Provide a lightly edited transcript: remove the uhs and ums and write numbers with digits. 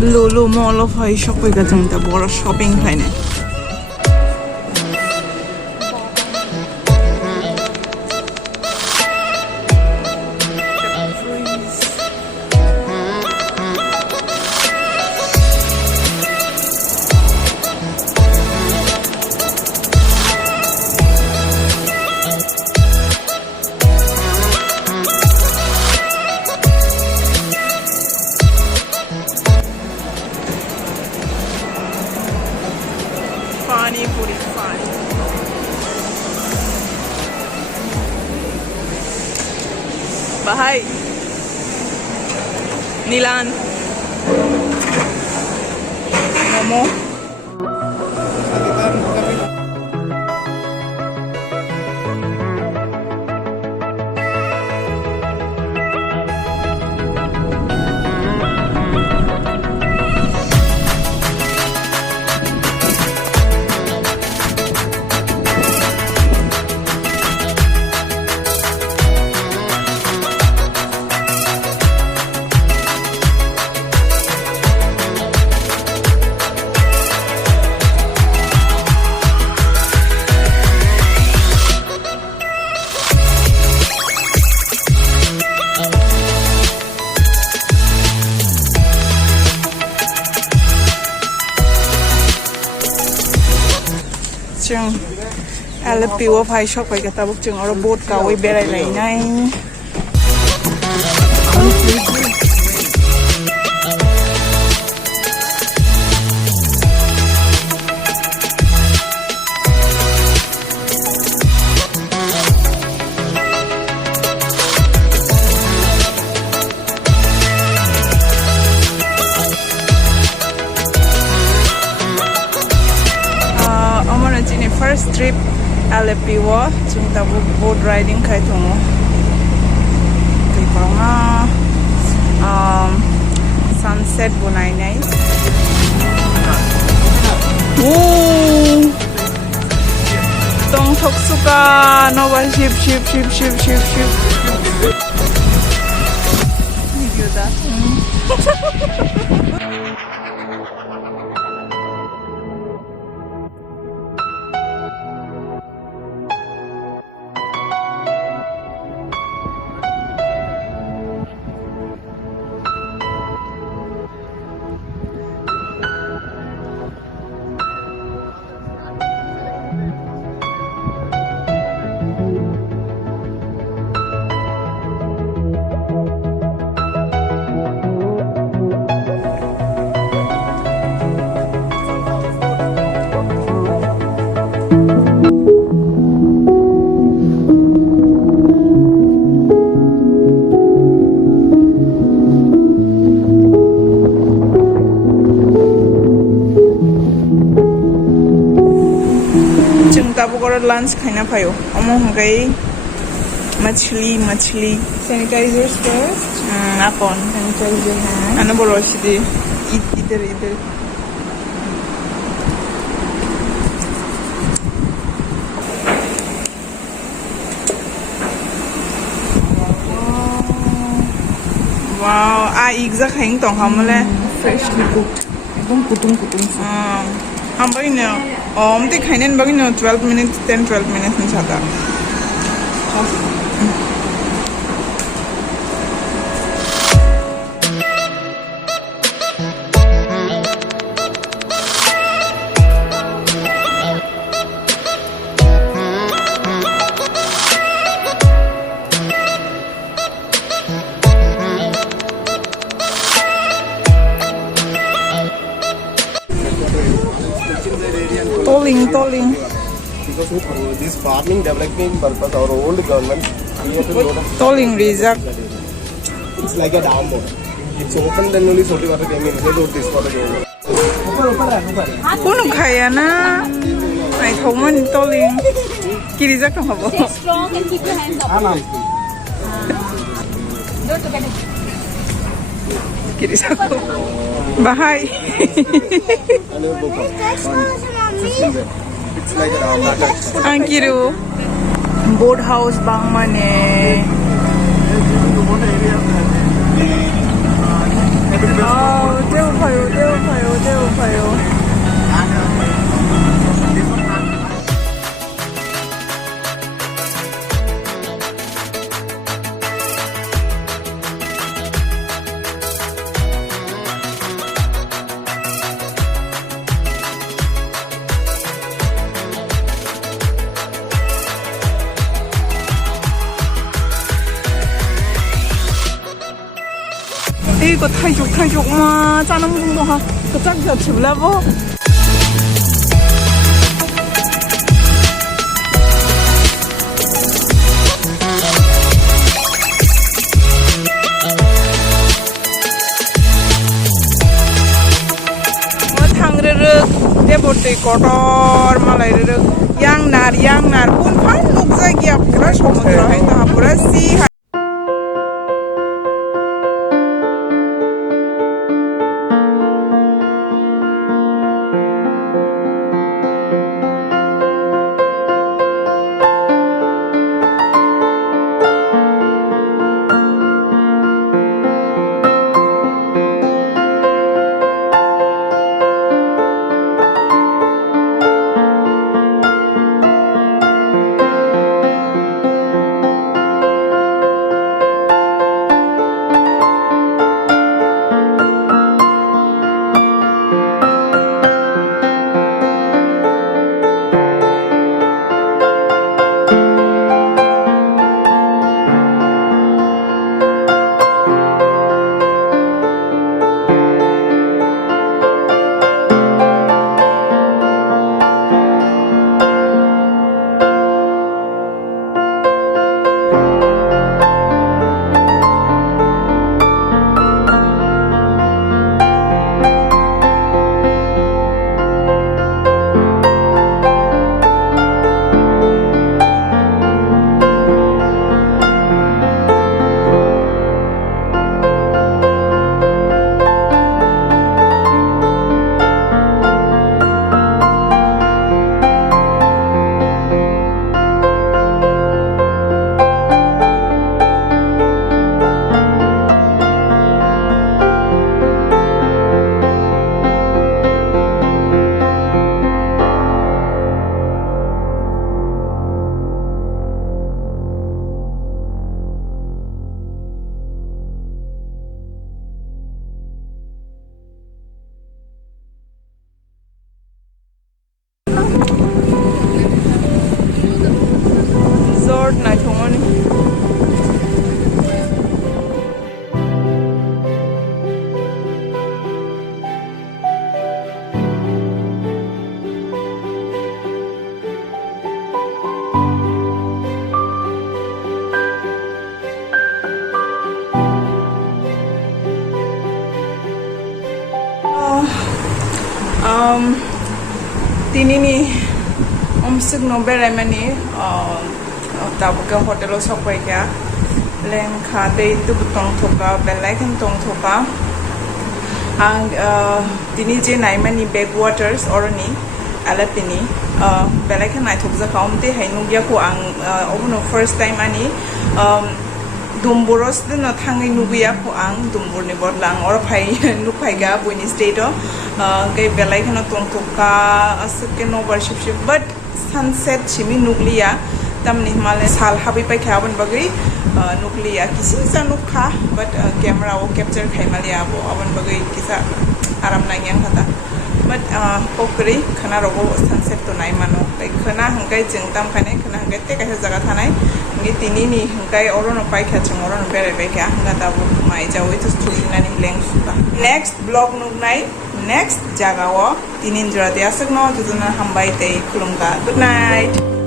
Lulu Mall of High Shopping ka jang ta bora shopping khai ne Pani puri fun. Bahai. Nilan. Momo. Chwng Alleppey wo phai shop kai ka tabuk chwng aro boat ka oi berai lai nai first trip Alleppey wo chung ta boat riding khai tongu kwbangma sunset bo nainai tongu suka nova ship video da lunch खाना पायो अमो हंगाई मछली sanitizers first upon sanitize your hands अनु बोलो सीधे इधर wow exact hang tong hamle freshly cooked एकदम कुटुम हम बगी न हम ते खाने बगी न 12 minutes 10-12 minutes में जाता tolling because this farming development purpose our old government created a lot of tolling reserve. It's like a dam. It's open then only salty water came in. They do this for the government. Kuno kaya na ay thomon tolling kirizak to habo stay strong and keep your hands up Kiri sako. Bahai. And your book. It's like a dam. Angkiru. Boat house bangma ne. Oh, deu payo. 이거 타이족 마 짜는 분도 하 그짝저 집라보 탕르르 대보트 거tor 말라이르르 양날 punpan 녹자기야 pura সমুদ্র হয়তো pura sea Resort Naithok. Tinini omsuk no berainani tabuka hotel o sokai kya len khade tu tong thoka belai kan tong thoka ang tini je naimani backwaters oroni Alleppey ni belai kan naithok ja kaumte hainu gya ko ang obuno first time ani dumburos de no thangai nuguya ko ang dumbur ni bodlang or phai nukhai ga buini state o gai belai kan tong thoka aswk no worship but sunset chimi nukliya tamni male sal habi pai khaban bagwi nukliya kisi sa nukha but camera o capture khai malia abo aban bagwi kisa aram nangyang khata but pokri khana rogo sunset to nai mano like khana hangkai jengtam khane khana hangkai te kaisa jaga thanai ngi tini ni hangkai orono pai kha chung orono bere bai kha hanga tabu mai jawi to studina ni leng suka next blog nugnai next jaga o tinin jora de aswk no jujuna hambai te kulungka good night.